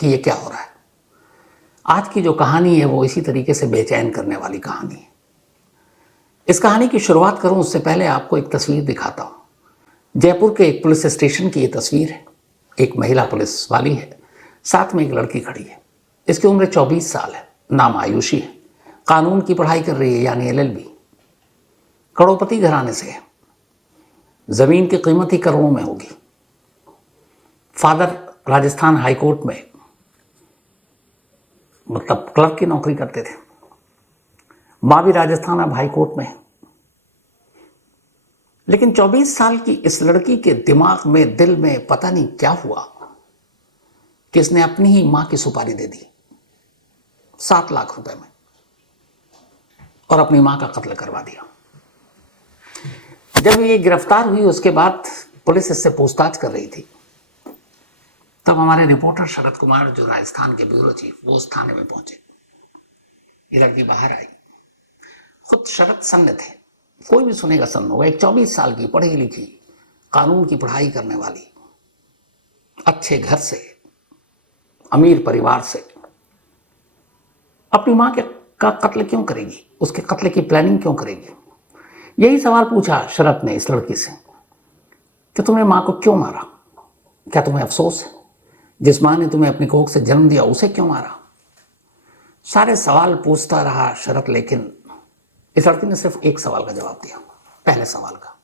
कि ये क्या हो रहा है। आज की जो कहानी है वो इसी तरीके से बेचैन करने वाली कहानी है। इस कहानी की शुरुआत करूं उससे पहले आपको एक तस्वीर दिखाता हूं। जयपुर के एक पुलिस स्टेशन की ये तस्वीर है। एक महिला पुलिस वाली है, साथ में एक लड़की खड़ी है। इसकी उम्र 24 साल है, नाम आयुषी है। कानून की पढ़ाई कर रही है, यानी LLB। करोड़पति घराने से है, जमीन की कीमत ही करोड़ों में होगी। फादर राजस्थान हाईकोर्ट में मतलब क्लर्क की नौकरी करते थे। मां भी राजस्थान अब हाईकोर्ट में है। लेकिन 24 साल की इस लड़की के दिमाग में, दिल में पता नहीं क्या हुआ कि इसने अपनी ही मां की सुपारी दे दी 7 लाख रुपए में और अपनी मां का कत्ल करवा दिया। जब ये गिरफ्तार हुई उसके बाद पुलिस इससे पूछताछ कर रही थी, तब हमारे रिपोर्टर शरद कुमार, जो राजस्थान के ब्यूरो चीफ, वो उस थाने में पहुंचे। ये लड़की बाहर आई। खुद शरद सन्न थे, कोई भी सुनेगा सन्न होगा। एक 24 साल की पढ़ी लिखी, कानून की पढ़ाई करने वाली, अच्छे घर से, अमीर परिवार से, अपनी मां का कत्ल क्यों करेगी? उसके कत्ल की प्लानिंग क्यों करेगी? यही सवाल पूछा शरद ने इस लड़की से कि तुमने मां को क्यों मारा? क्या तुम्हें अफसोस है? जिस मां ने तुम्हें अपनी कोख से जन्म दिया उसे क्यों मारा? सारे सवाल पूछता रहा शरद, लेकिन इस लड़की ने सिर्फ एक सवाल का जवाब दिया, पहले सवाल का।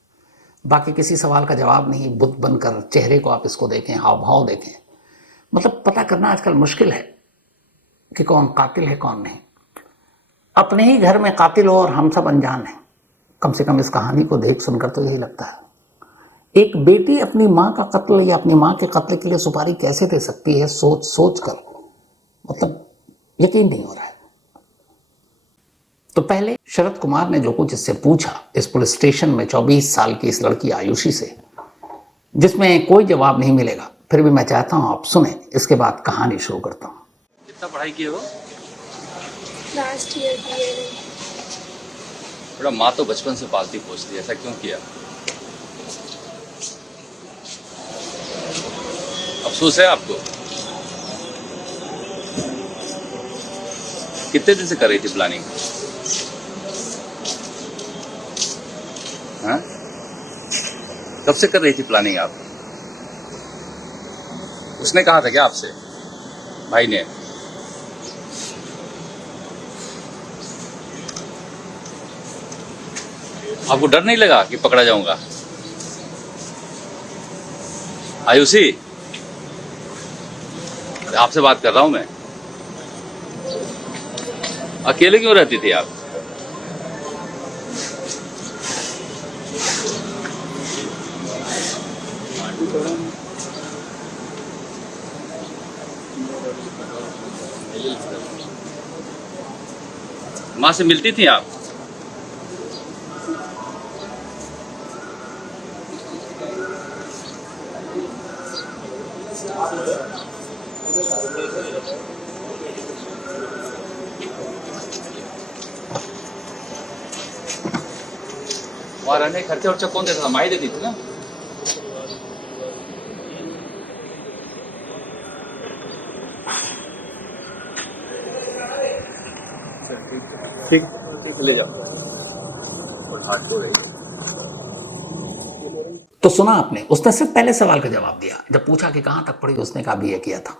बाकी किसी सवाल का जवाब नहीं। बुत बनकर चेहरे को आप इसको देखें, हाव भाव देखें, मतलब पता करना आजकल मुश्किल है कि कौन कातिल है कौन नहीं। अपने ही घर में कातिल हो और हम सब अनजान हैं। कम से कम इस कहानी को देख सुनकर तो यही लगता है। एक बेटी अपनी मां का कत्ल या अपनी मां के कत्ल के लिए सुपारी कैसे दे सकती है? सोच सोच कर मतलब यकीन नहीं हो रहा है। तो पहले शरद कुमार ने जो कुछ इससे पूछा, इस पुलिस स्टेशन में 24 साल की इस लड़की आयुषी से, जिसमें कोई जवाब नहीं मिलेगा, फिर भी मैं चाहता हूं आप सुने। इसके बाद कहानी शुरू करता हूं। कितना पढ़ाई की हो? Last year BA। थोड़ा माँ तो बचपन से पालती पोसती, ऐसा क्यों किया? अफसोस है आपको? कितने दिन से कर रही थी प्लानिंग? हाँ? कब से कर रही थी प्लानिंग आप? उसने कहा था क्या आपसे, भाई ने? आपको डर नहीं लगा कि पकड़ा जाऊंगा? आयुषी, आपसे बात कर रहा हूं मैं। अकेले क्यों रहती थी आप? माँ से मिलती थी आप? वहाँ रहने खर्चा वर्चा कौन देता था? माँ ही देती थी ना? ठीक ठीक, ले जाओ। और हार्ड हो रही है। तो सुना आपने, उसने सिर्फ पहले सवाल का जवाब दिया। जब पूछा कि कहां तक पढ़ी, उसने कहा BA किया था।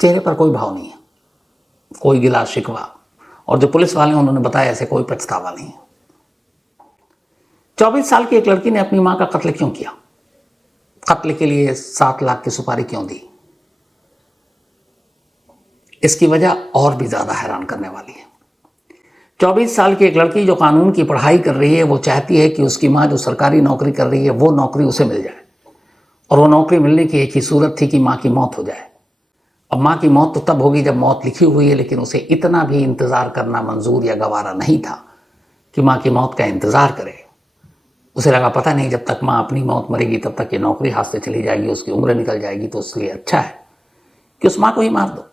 चेहरे पर कोई भाव नहीं है, कोई गिला शिकवा, और जो पुलिस वाले उन्होंने बताया ऐसे कोई पछतावा नहीं है। 24 साल की एक लड़की ने अपनी मां का कत्ल क्यों किया? कत्ल के लिए 7 लाख की सुपारी क्यों दी? इसकी वजह और भी ज्यादा हैरान करने वाली है। 24 साल की एक लड़की जो कानून की पढ़ाई कर रही है, वो चाहती है कि उसकी मां जो सरकारी नौकरी कर रही है वो नौकरी उसे मिल जाए। और वो नौकरी मिलने की एक ही सूरत थी कि मां की मौत हो जाए। अब मां की मौत तो तब होगी जब मौत लिखी हुई है, लेकिन उसे इतना भी इंतजार करना मंजूर या गवारा नहीं था कि मां की मौत का इंतजार करे। उसे लगा पता नहीं जब तक मां अपनी मौत मरेगी तब तक ये नौकरी हाथ से चली जाएगी, उसकी उम्र निकल जाएगी, तो इसलिए अच्छा है कि उस मां को ही मार दो।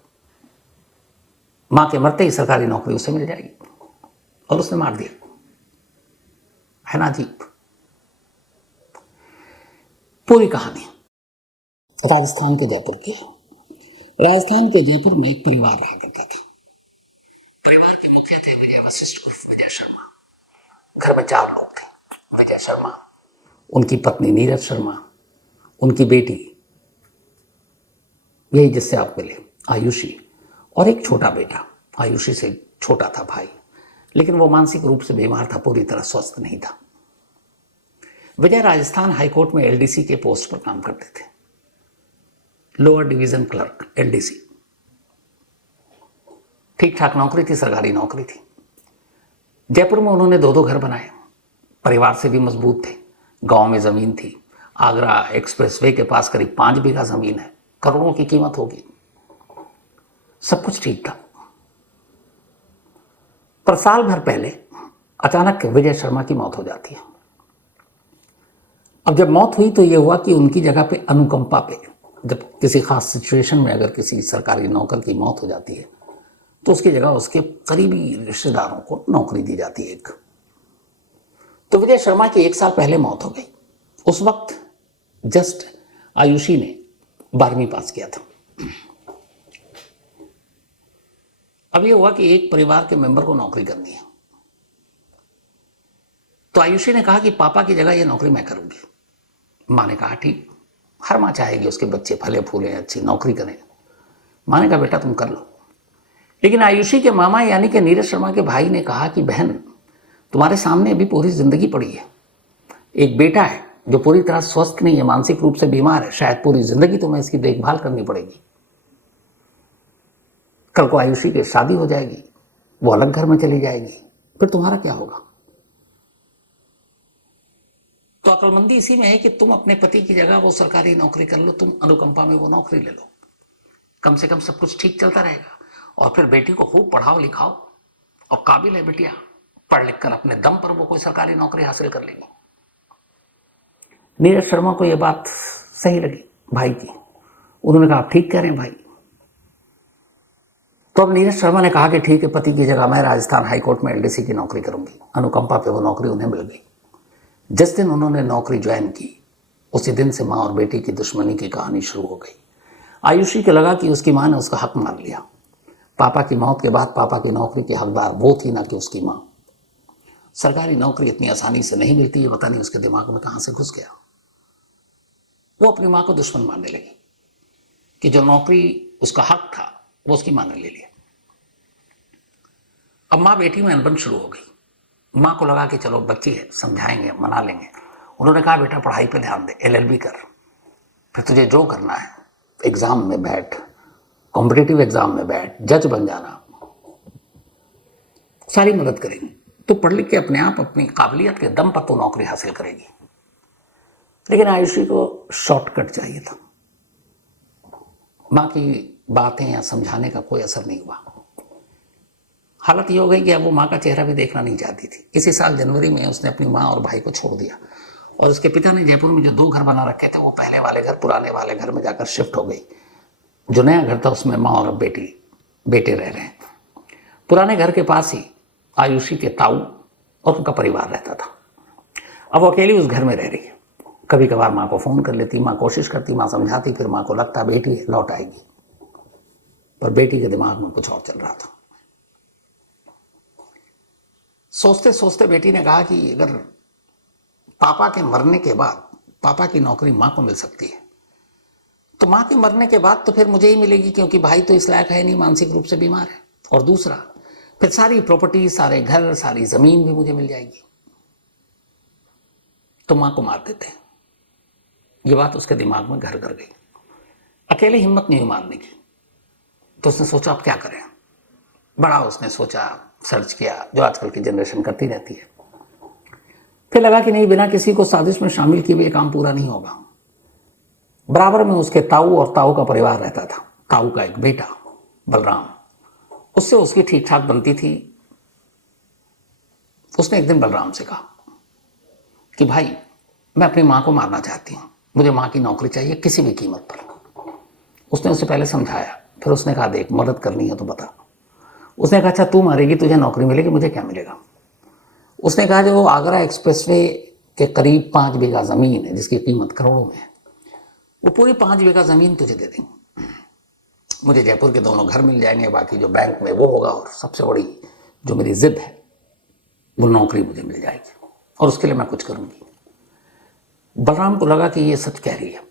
मां के मरते ही सरकारी नौकरी उसे मिल जाएगी, और उसने मार दिया। है ना अजीब? पूरी कहानी राजस्थान के जयपुर के। राजस्थान के जयपुर में एक परिवार रहा करता था। परिवार के मुखिया थे विजय वशिष्ठ उर्फ विजय शर्मा। घर में 4 लोग थे, विजय शर्मा, उनकी पत्नी नीरज शर्मा, उनकी बेटी यही जिससे आप मिले आयुषी, और एक छोटा बेटा। आयुषी से छोटा था भाई, लेकिन वो मानसिक रूप से बीमार था, पूरी तरह स्वस्थ नहीं था। विजय राजस्थान हाईकोर्ट में एलडीसी के पोस्ट पर काम करते थे, लोअर डिवीजन क्लर्क, एलडीसी। ठीक ठाक नौकरी थी, सरकारी नौकरी थी। जयपुर में उन्होंने 2 घर बनाए, परिवार से भी मजबूत थे। गांव में जमीन थी, आगरा एक्सप्रेसवे के पास करीब 5 बीघा जमीन है, करोड़ों की कीमत होगी। सब कुछ ठीक था। पर साल भर पहले अचानक विजय शर्मा की मौत हो जाती है। अब जब मौत हुई तो यह हुआ कि उनकी जगह पे अनुकंपा पे, जब किसी खास सिचुएशन में अगर किसी सरकारी नौकर की मौत हो जाती है तो उसकी जगह उसके करीबी रिश्तेदारों को नौकरी दी जाती है एक। तो विजय शर्मा की 1 साल पहले मौत हो गई। उस वक्त जस्ट आयुषी ने 12वीं पास किया था। अब यह हुआ कि एक परिवार के मेंबर को नौकरी करनी है, तो आयुषी ने कहा कि पापा की जगह यह नौकरी मैं करूंगी। माँ ने कहा ठीक, हर माँ चाहेगी उसके बच्चे फले फूले, अच्छी नौकरी करें। माँ ने कहा बेटा तुम कर लो। लेकिन आयुषी के मामा यानी कि नीरज शर्मा के भाई ने कहा कि बहन, तुम्हारे सामने अभी पूरी जिंदगी पड़ी है। एक बेटा है जो पूरी तरह स्वस्थ नहीं है, मानसिक रूप से बीमार है, शायद पूरी जिंदगी तुम्हें इसकी देखभाल करनी पड़ेगी। कल को आयुषी की शादी हो जाएगी, वो अलग घर में चली जाएगी, फिर तुम्हारा क्या होगा? तो अक्लमंदी इसी में है कि तुम अपने पति की जगह वो सरकारी नौकरी कर लो, तुम अनुकंपा में वो नौकरी ले लो, कम से कम सब कुछ ठीक चलता रहेगा। और फिर बेटी को खूब पढ़ाओ लिखाओ, और काबिल है बिटिया, पढ़ लिख कर अपने दम पर वो कोई सरकारी नौकरी हासिल कर लेगी। नीरज शर्मा को यह बात सही लगी भाई की। उन्होंने कहा आप ठीक कह रहे हैं भाई। तो अब नीरज शर्मा ने कहा कि ठीक है, पति की जगह मैं राजस्थान हाईकोर्ट में एलडीसी की नौकरी करूंगी। अनुकंपा पे वो नौकरी उन्हें मिल गई। जिस दिन उन्होंने नौकरी ज्वाइन की, उसी दिन से माँ और बेटी की दुश्मनी की कहानी शुरू हो गई। आयुषी को लगा कि उसकी माँ ने उसका हक मान लिया। पापा की मौत के बाद पापा की नौकरी की हकदार वो थी, ना कि उसकी माँ। सरकारी नौकरी इतनी आसानी से नहीं मिलती है, पता नहीं उसके दिमाग में कहां से घुस गया। वो अपनी माँ को दुश्मन मानने लगी कि जो नौकरी उसका हक था वो उसकी माँ ने ले लिया। अब माँ बेटी में अनबन शुरू हो गई। माँ को लगा कि चलो बच्ची है, समझाएंगे, मना लेंगे। उन्होंने कहा बेटा पढ़ाई पे ध्यान दे, एलएलबी कर, फिर तुझे जो करना है एग्जाम में बैठ, कॉम्पिटिटिव एग्जाम में बैठ, जज बन जाना, सारी मदद करेंगे। तो पढ़ लिख के अपने आप अपनी काबिलियत के दम पर तो नौकरी हासिल करेगी। लेकिन आयुषी को शॉर्टकट चाहिए था। माँ की बातें या समझाने का कोई असर नहीं हुआ। हालत ये हो गई कि अब वो माँ का चेहरा भी देखना नहीं चाहती थी। इसी साल जनवरी में उसने अपनी माँ और भाई को छोड़ दिया, और उसके पिता ने जयपुर में जो 2 घर बना रखे थे वो पहले वाले घर, पुराने वाले घर में जाकर शिफ्ट हो गई। जो नया घर था उसमें माँ और बेटे रह रहे हैं। पुराने घर के पास ही आयुषी के ताऊ और उनका परिवार रहता था। अब वो अकेली उस घर में रह रही है। कभी कभार माँ को फोन कर लेती, माँ कोशिश करती, माँ समझाती, फिर माँ को लगता बेटी लौट आएगी। पर बेटी के दिमाग में कुछ और चल रहा था। सोचते सोचते बेटी ने कहा कि अगर पापा के मरने के बाद पापा की नौकरी माँ को मिल सकती है, तो माँ के मरने के बाद तो फिर मुझे ही मिलेगी, क्योंकि भाई तो इस लायक है नहीं, मानसिक रूप से बीमार है। और दूसरा, फिर सारी प्रॉपर्टी, सारे घर, सारी जमीन भी मुझे मिल जाएगी। तो माँ को मार देते हैं। ये बात उसके दिमाग में घर कर गई। अकेले हिम्मत नहीं हुई मारने की। तो उसने सोचा अब क्या करें। बड़ा उसने सोचा, सर्च किया, जो आजकल की जनरेशन करती रहती है। फिर लगा कि नहीं, बिना किसी को साजिश में शामिल किए भी काम पूरा नहीं होगा। बराबर में उसके ताऊ और ताऊ का परिवार रहता था। ताऊ का एक बेटा बलराम, उससे उसकी ठीक ठाक बनती थी। उसने एक दिन बलराम से कहा कि भाई मैं अपनी माँ को मारना चाहती हूँ, मुझे माँ की नौकरी चाहिए किसी भी कीमत पर। उसने उसे पहले समझाया, फिर उसने कहा देख मदद करनी है तो बता। उसने कहा अच्छा तू मारेगी तुझे नौकरी मिलेगी, मुझे क्या मिलेगा। उसने कहा जो आगरा एक्सप्रेसवे के करीब 5 बीघा जमीन है जिसकी कीमत करोड़ों में है, वो पूरी 5 बीघा जमीन तुझे दे देंगे, मुझे जयपुर के दोनों घर मिल जाएंगे, बाकी जो बैंक में वो होगा, और सबसे बड़ी जो मेरी जिद है वो नौकरी मुझे मिल जाएगी और उसके लिए मैं कुछ करूंगी। बलराम को लगा कि ये सच कह रही है।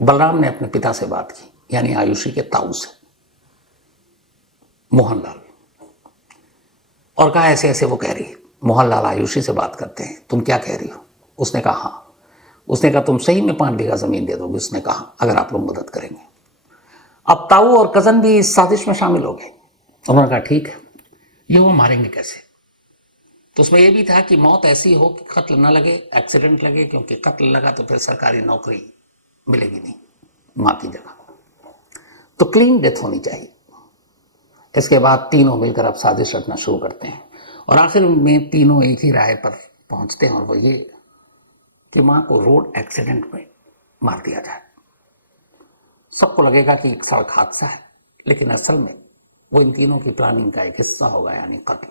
बलराम ने अपने पिता से बात की, यानी आयुषी के ताऊ से, मोहनलाल, और कहा ऐसे ऐसे वो कह रही है। मोहनलाल आयुषी से बात करते हैं, तुम क्या कह रही हो? उसने कहा हाँ। उसने कहा तुम सही में 5 बीघा जमीन दे दोगे? उसने कहा अगर आप लोग मदद करेंगे। अब ताऊ और कजन भी इस साजिश में शामिल हो गए। उन्होंने कहा ठीक है, ये वो मारेंगे कैसे? तो उसमें यह भी था कि मौत ऐसी हो कि कत्ल न लगे, एक्सीडेंट लगे, क्योंकि कत्ल लगा तो फिर सरकारी नौकरी मिलेगी नहीं मां की जगह, तो क्लीन डेथ होनी चाहिए। इसके बाद तीनों मिलकर अब साजिश रचना शुरू करते हैं और आखिर में तीनों एक ही राय पर पहुंचते हैं, और वो ये कि मां को रोड एक्सीडेंट में मार दिया जाए। सबको लगेगा कि एक सड़क हादसा है, लेकिन असल में वो इन तीनों की प्लानिंग का एक हिस्सा होगा, यानी कत्ल।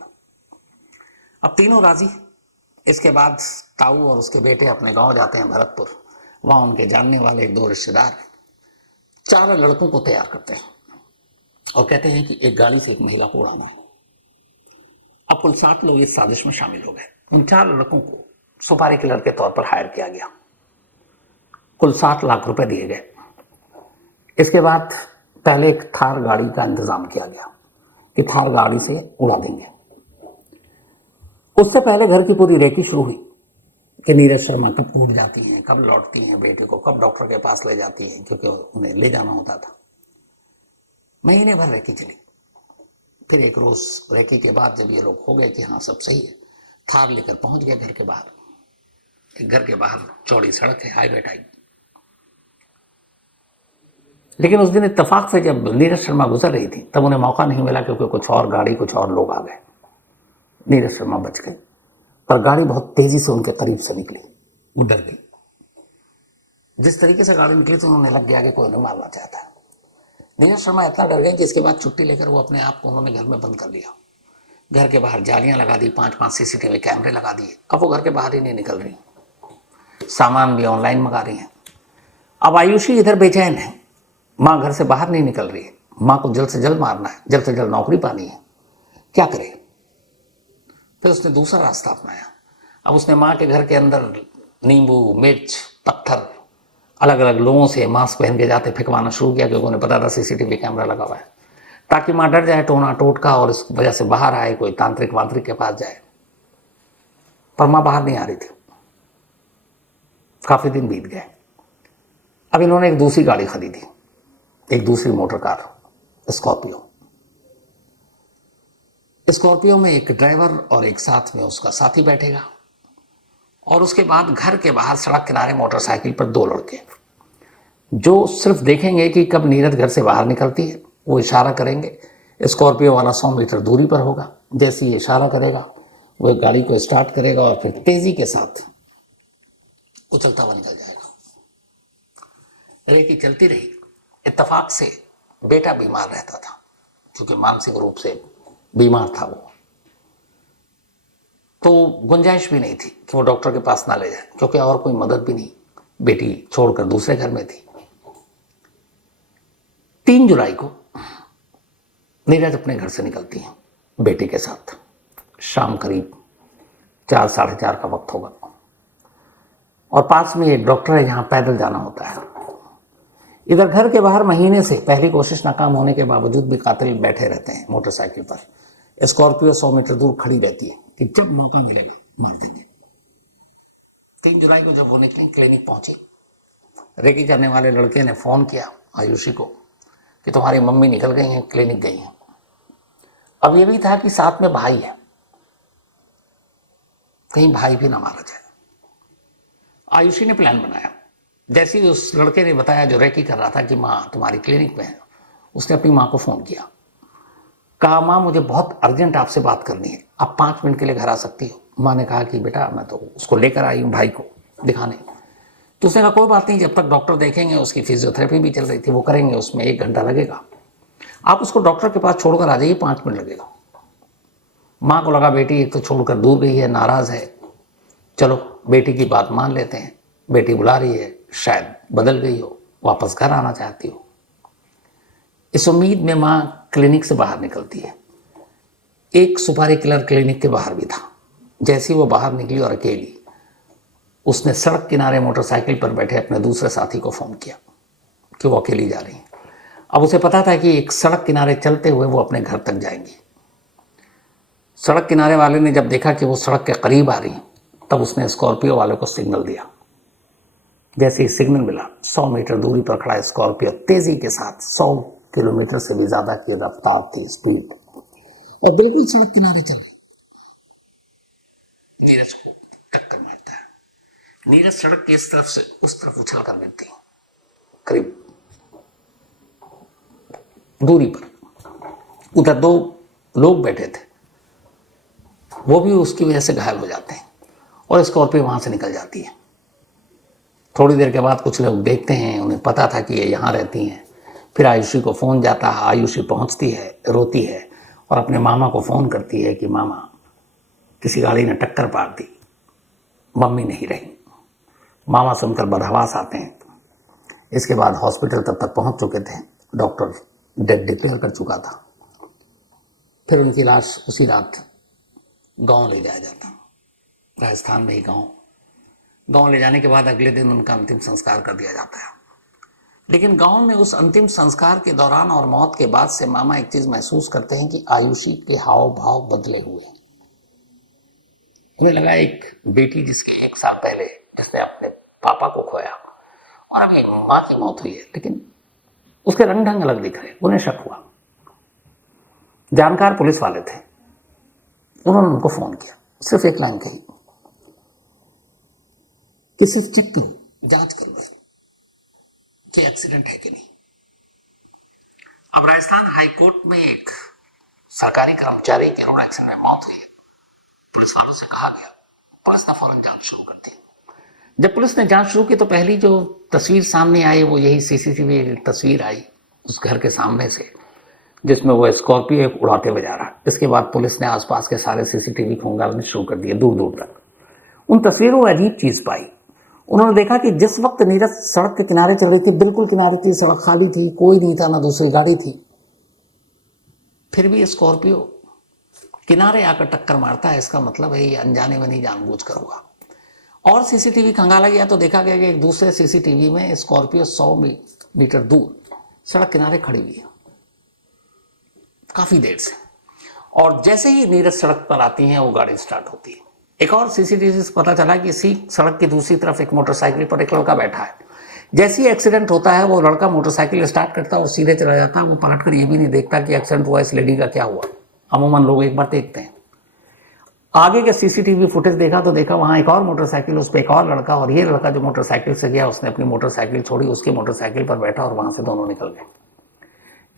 अब तीनों राजी। इसके बाद ताऊ और उसके बेटे अपने गांव जाते हैं भरतपुर। वहां उनके जानने वाले 2 रिश्तेदार 4 लड़कों को तैयार करते हैं और कहते हैं कि एक गाड़ी से एक महिला को उड़ाना है। अब कुल 7 लोग इस साजिश में शामिल हो गए। उन 4 लड़कों को सुपारी किलर के तौर पर हायर किया गया। कुल 7 लाख रुपए दिए गए। इसके बाद पहले एक थार गाड़ी का इंतजाम किया गया कि थार गाड़ी से उड़ा देंगे। उससे पहले घर की पूरी रेकी शुरू हुई कि नीरज शर्मा कब कूद जाती हैं, कब लौटती हैं, बेटे को कब डॉक्टर के पास ले जाती हैं, क्योंकि उन्हें ले जाना होता था। महीने भर रेकी चली। फिर एक रोज रेकी के बाद जब ये लोग हो गए कि हाँ सब सही है, थार लेकर पहुंच गए घर के बाहर। घर के बाहर चौड़ी सड़क है, हाईवे टाइप। लेकिन उस दिन इत्तेफाक से जब नीरज शर्मा गुजर रही थी तब उन्हें मौका नहीं मिला, क्योंकि कुछ और गाड़ी, कुछ और लोग आ गए। नीरज शर्मा बच गए, पर गाड़ी बहुत तेजी से उनके करीब से निकली। वो डर गई। जिस तरीके से गाड़ी निकली तो उन्हें लग गया कि कोई उन्हें मारना चाहता है। नीरज शर्मा इतना डर गए कि इसके बाद छुट्टी लेकर वो अपने आप को उन्होंने घर में बंद कर लिया। घर के बाहर जालियां लगा दी, 5-5 सीसीटीवी कैमरे लगा दिए। अब वो घर के बाहर ही नहीं निकल रही, सामान भी ऑनलाइन मंगा रही हैं। अब आयुषी इधर बेचैन है, माँ घर से बाहर नहीं निकल रही है, माँ को जल्द से जल्द मारना है, जल्द से जल्द नौकरी पानी है, क्या करे? फिर उसने दूसरा रास्ता अपनाया। अब उसने माँ के घर के अंदर नींबू, मिर्च, पत्थर अलग अलग लोगों से मास्क पहन के जाते फेंकवाना शुरू किया, क्योंकि उन्हें पता था सीसीटीवी कैमरा लगा हुआ है, ताकि माँ डर जाए टोना टोटका और इस वजह से बाहर आए, कोई तांत्रिक वांत्रिक के पास जाए। पर माँ बाहर नहीं आ रही थी। काफी दिन बीत गए। अब इन्होंने एक दूसरी गाड़ी खरीदी, एक दूसरी मोटर कार, स्कॉर्पियो। स्कॉर्पियो में एक ड्राइवर और एक साथ में उसका साथी बैठेगा, और उसके बाद घर के बाहर सड़क किनारे मोटरसाइकिल पर 2 लड़के जो सिर्फ देखेंगे कि कब नीरज घर से बाहर निकलती है। वो इशारा करेंगे, स्कॉर्पियो वाला 100 मीटर दूरी पर होगा। जैसे ही इशारा करेगा वो गाड़ी को स्टार्ट करेगा और फिर तेजी के साथ उछलता हुआ निकल जाएगा। रेकी चलती रही। इत्तेफाक से बेटा बीमार रहता था, क्योंकि मानसिक रूप से बीमार था वो, तो गुंजाइश भी नहीं थी कि वो डॉक्टर के पास ना ले जाए, क्योंकि और कोई मदद भी नहीं, बेटी छोड़कर दूसरे घर में थी। 3 जुलाई को नीरज अपने घर से निकलती हैं बेटी के साथ। शाम करीब 4-4:30 का वक्त होगा, और पास में एक डॉक्टर है जहां पैदल जाना होता है। इधर घर के बाहर महीने से पहली कोशिश नाकाम होने के बावजूद भी कातिल बैठे रहते हैं मोटरसाइकिल पर। स्कॉर्पियो 100 मीटर दूर खड़ी रहती है कि जब मौका मिलेगा मार देंगे। 3 जुलाई को जब वो निकली, क्लिनिक पहुंची, रेकी करने वाले लड़के ने फोन किया आयुषी को कि तुम्हारी मम्मी निकल गई हैं, क्लिनिक गई हैं। अब ये भी था कि साथ में भाई है, कहीं भाई भी ना मारा जाए। आयुषी ने प्लान बनाया। जैसे ही उस लड़के ने बताया जो रेकी कर रहा था कि माँ तुम्हारी क्लिनिक में है, उसने अपनी माँ को फोन किया, कहा माँ मुझे बहुत अर्जेंट आपसे बात करनी है, आप 5 मिनट के लिए घर आ सकती हो? माँ ने कहा कि बेटा मैं तो उसको लेकर आई हूँ भाई को दिखाने। तो उसने कहा कोई बात नहीं, जब तक डॉक्टर देखेंगे, उसकी फिजियोथेरेपी भी चल रही थी, वो करेंगे, उसमें 1 घंटा लगेगा, आप उसको डॉक्टर के पास छोड़कर आ जाइए, 5 मिनट लगेगा। माँ को लगा बेटी एक तो छोड़कर दूर गई है, नाराज है, चलो बेटी की बात मान लेते हैं, बेटी बुला रही है, शायद बदल गई हो, वापस घर आना चाहती हो। इस उम्मीद में मां क्लिनिक से बाहर निकलती है। एक सुपारी किलर क्लिनिक के बाहर भी था। जैसे ही वो बाहर निकली और अकेली, उसने सड़क किनारे मोटरसाइकिल पर बैठे अपने दूसरे साथी को फोन किया कि वो अकेली जा रही है। अब उसे पता था कि एक सड़क किनारे चलते हुए वो अपने घर तक जाएंगी। सड़क किनारे वाले ने जब देखा कि वो सड़क के करीब आ रही है, तब उसने स्कॉर्पियो वाले को सिग्नल दिया। जैसे ही सिग्नल मिला, 100 मीटर दूरी पर खड़ा स्कॉर्पियो तेजी के साथ 100 किलोमीटर से भी ज्यादा की रफ्तार थी, स्पीड, और बिल्कुल सड़क किनारे चल रही। नीरज को टक्कर मारता है। नीरज सड़क की इस तरफ से उस तरफ उछल कर गिरती है। करीब दूरी पर उधर 2 लोग बैठे थे, वो भी उसकी वजह से घायल हो जाते हैं और स्कॉर्पियो वहां से निकल जाती है। थोड़ी देर के बाद कुछ लोग देखते हैं, उन्हें पता था कि ये यहाँ रहती हैं। फिर आयुषी को फ़ोन जाता है। आयुषी पहुँचती है, रोती है और अपने मामा को फ़ोन करती है कि मामा, किसी गाड़ी ने टक्कर मार दी, मम्मी नहीं रही। मामा सुनकर बदहवास आते हैं। इसके बाद हॉस्पिटल तब तक पहुँच चुके थे, डॉक्टर डेथ डिक्लेयर कर चुका था। फिर उनकी लाश उसी रात गाँव ले जाया जाता, राजस्थान में ही गाँव ले जाने के बाद अगले दिन उनका अंतिम संस्कार कर दिया जाता है। लेकिन गांव में उस अंतिम संस्कार के दौरान और मौत के बाद से मामा एक चीज महसूस करते हैं कि आयुषी के हाव भाव बदले हुए। उन्हें लगा एक बेटी जिसके 1 साल पहले जिसने अपने पापा को खोया और अभी माँ की मौत हुई है, लेकिन उसके रंग ढंग अलग दिख रहे। उन्हें शक हुआ। जानकार पुलिस वाले थे, उन्होंने उनको फोन किया, सिर्फ एक लाइन कही कि सिर्फ चेक करो, जांच करो कि एक्सीडेंट है कि नहीं। अब राजस्थान हाई कोर्ट में एक सरकारी कर्मचारी की रोड एक्सीडेंट में मौत हुई है। पुलिस वालों से कहा गया, पुलिस ने फौरन जांच शुरू कर दी। जब पुलिस ने जांच शुरू की तो पहली जो तस्वीर सामने आई वो यही सीसीटीवी तस्वीर आई उस घर के सामने से, जिसमें वो स्कॉर्पियो उड़ाते हुए जा रहा है। इसके बाद पुलिस ने आसपास के सारे सीसीटीवी खंगालने शुरू कर दिए, दूर दूर तक। उन तस्वीरों में अजीब चीज पाई। उन्होंने देखा कि जिस वक्त नीरज सड़क के किनारे चल रही थी, बिल्कुल किनारे थी, सड़क खाली थी, कोई नहीं था, ना दूसरी गाड़ी थी, फिर भी स्कॉर्पियो किनारे आकर टक्कर मारता है। इसका मतलब है ये अनजाने में नहीं, जानबूझकर हुआ। और सीसीटीवी खंगाला गया तो देखा गया कि एक दूसरे सीसीटीवी में स्कॉर्पियो 100 मीटर दूर सड़क किनारे खड़ी हुई है काफी देर से, और जैसे ही नीरज सड़क पर आती है वो गाड़ी स्टार्ट होती है। एक और सीसीटीवी से पता चला कि इसी सड़क की दूसरी तरफ एक मोटरसाइकिल पर एक लड़का बैठा है। जैसे ही एक्सीडेंट होता है वो लड़का मोटरसाइकिल स्टार्ट करता है और सीधे चला जाता है। वो पलटकर ये भी नहीं देखता कि एक्सीडेंट हुआ, इस लेडी का क्या हुआ। अमूमन लोग एक बार देखते हैं। आगे के सीसीटीवी फुटेज देखा तो देखा वहां एक और मोटरसाइकिल, उस पर एक और लड़का, और ये लड़का जो मोटरसाइकिल से गया उसने अपनी मोटरसाइकिल छोड़ी, उसकी मोटरसाइकिल पर बैठा और वहां से दोनों निकल गए।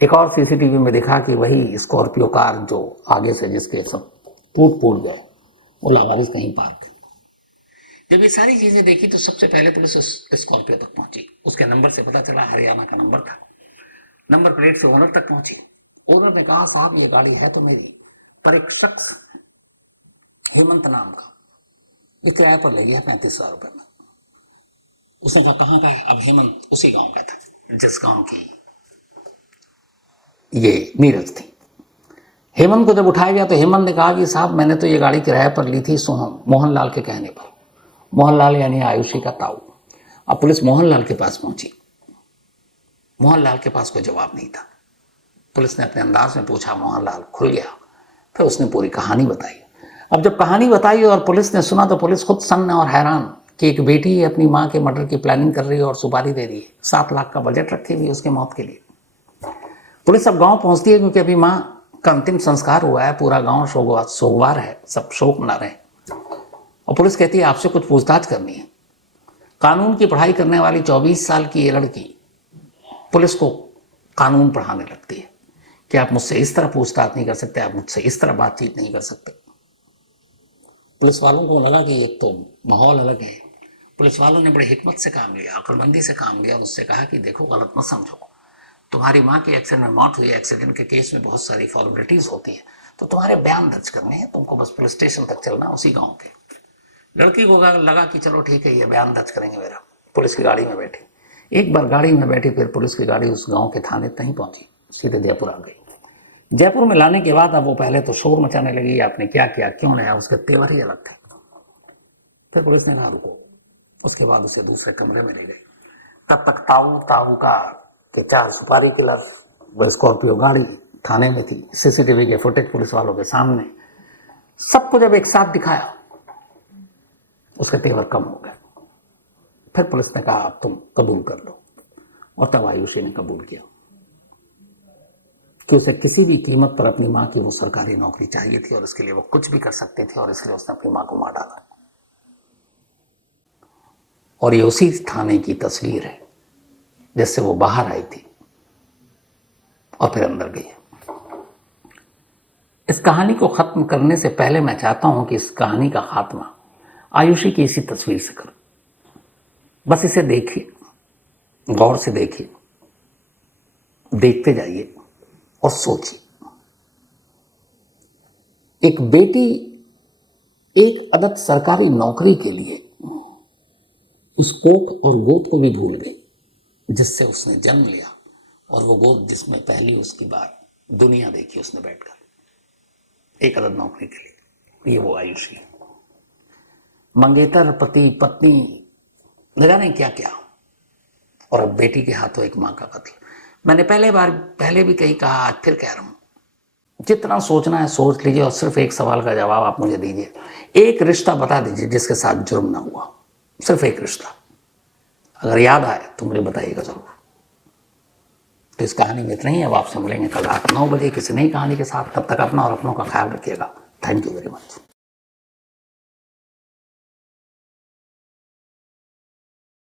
एक और सीसीटीवी में दिखा कि वही स्कॉर्पियो कार जो आगे से जिसके सब टूट गए, वो लावारिस कहीं पार्क। जब ये सारी चीजें देखी तो सबसे पहले पुलिस स्कॉर्पियो तक पहुंची। उसके नंबर से पता चला हरियाणा का नंबर था। नंबर प्लेट से ओनर तक पहुंची। ओनर ने कहा, साहब ये गाड़ी है तो मेरी, पर एक शख्स हेमंत नाम का ये किराए पर ले गया 35,000 रुपए में। उसने कहा कहाँ का है? अब हेमंत उसी गांव का था जिस गांव की ये नीरज थी। हेमंत को जब उठाया गया तो हेमंत ने कहा कि साहब मैंने तो ये गाड़ी किराए पर ली थी मोहनलाल के कहने पर। मोहनलाल यानी आयुषी का ताऊ। अब पुलिस मोहनलाल के पास पहुंची। मोहनलाल के पास कोई जवाब नहीं था। पुलिस ने अपने अंदाज में पूछा, मोहनलाल खुल गया। फिर उसने पूरी कहानी बताई। अब जब कहानी बताई और पुलिस ने सुना तो पुलिस खुद सन्न और हैरान कि एक बेटी अपनी माँ के मर्डर की प्लानिंग कर रही है और सुपारी दे रही है। 7 लाख का बजट रखी हुई उसके मौत के लिए। पुलिस अब गांव पहुंचती है क्योंकि अभी माँ का अंतिम संस्कार हुआ है, पूरा गांव शोकवार है, सब शोक मना रहे हैं। और पुलिस कहती है आपसे कुछ पूछताछ करनी है। कानून की पढ़ाई करने वाली 24 साल की ये लड़की पुलिस को कानून पढ़ाने लगती है कि आप मुझसे इस तरह पूछताछ नहीं कर सकते, आप मुझसे इस तरह बातचीत नहीं कर सकते। पुलिस वालों को लगा कि एक तो माहौल अलग है। पुलिस वालों ने बड़े हिकमत से काम लिया, अक्लमंदी से काम लिया और उससे कहा कि देखो गलत मत समझो, तुम्हारी माँ की एक्सीडेंट में मौत हुई है, एक्सीडेंट के केस में बहुत सारी फॉर्मेलिटीज होती है, तो तुम्हारे बयान दर्ज करने हैं, तुमको बस पुलिस स्टेशन तक चलना उसी गाँव के। लड़की को लगा कि चलो ठीक है ये बयान दर्ज करेंगे मेरा। पुलिस की गाड़ी में बैठी, एक बार गाड़ी में बैठी, फिर पुलिस की गाड़ी उस गांव के थाने नहीं पहुंची, सीधे जयपुर आ गई। जयपुर में लाने के बाद अब वो पहले तो शोर मचाने लगी, आपने क्या किया, क्यों नहीं आया, उसके तेवर ही अलग थे। फिर पुलिस ने ना रुको, उसके बाद उसे दूसरे कमरे में ले गई। तब तक ताऊ का के 4 सुपारी किलर, वो स्कॉर्पियो गाड़ी थाने में थी, सीसीटीवी के फुटेज पुलिस वालों के सामने, सबको जब एक साथ दिखाया, उसके तेवर कम हो गए। फिर पुलिस ने कहा अब तुम कबूल कर लो, और तब आयुषी ने कबूल किया कि उसे किसी भी कीमत पर अपनी मां की वो सरकारी नौकरी चाहिए थी और इसके लिए वो कुछ भी कर सकते थे, और इसलिए उसने अपनी मां को मार डाला। और ये उसी थाने की तस्वीर है जिससे वो बाहर आई थी और फिर अंदर गई। इस कहानी को खत्म करने से पहले मैं चाहता हूं कि इस कहानी का खात्मा आयुषी की इसी तस्वीर से करो। बस इसे देखिए, गौर से देखिए, देखते जाइए और सोचिए। एक बेटी एक अदद सरकारी नौकरी के लिए उस कोख और गोद को भी भूल गई जिससे उसने जन्म लिया, और वो गोद जिसमें पहली उसकी बार दुनिया देखी उसने बैठकर एक अदद नौकरी के लिए। ये वो आयुषी, मंगेतर, पति, पत्नी, न जाने क्या क्या, और अब बेटी के हाथों एक मां का कत्ल। मैंने पहले भी कहीं कहा, आज फिर कह रहा हूं, जितना सोचना है सोच लीजिए और सिर्फ एक सवाल का जवाब आप मुझे दीजिए। एक रिश्ता बता दीजिए जिसके साथ जुर्म ना हुआ, सिर्फ एक रिश्ता। अगर याद आए तो मुझे बताइएगा जरूर। तो इस कहानी में इतना ही। अब आपसे मिलेंगे कल रात 9 बजे किसी नई कहानी के साथ। तब तक अपना और अपनों का ख्याल रखिएगा। Thank you very much.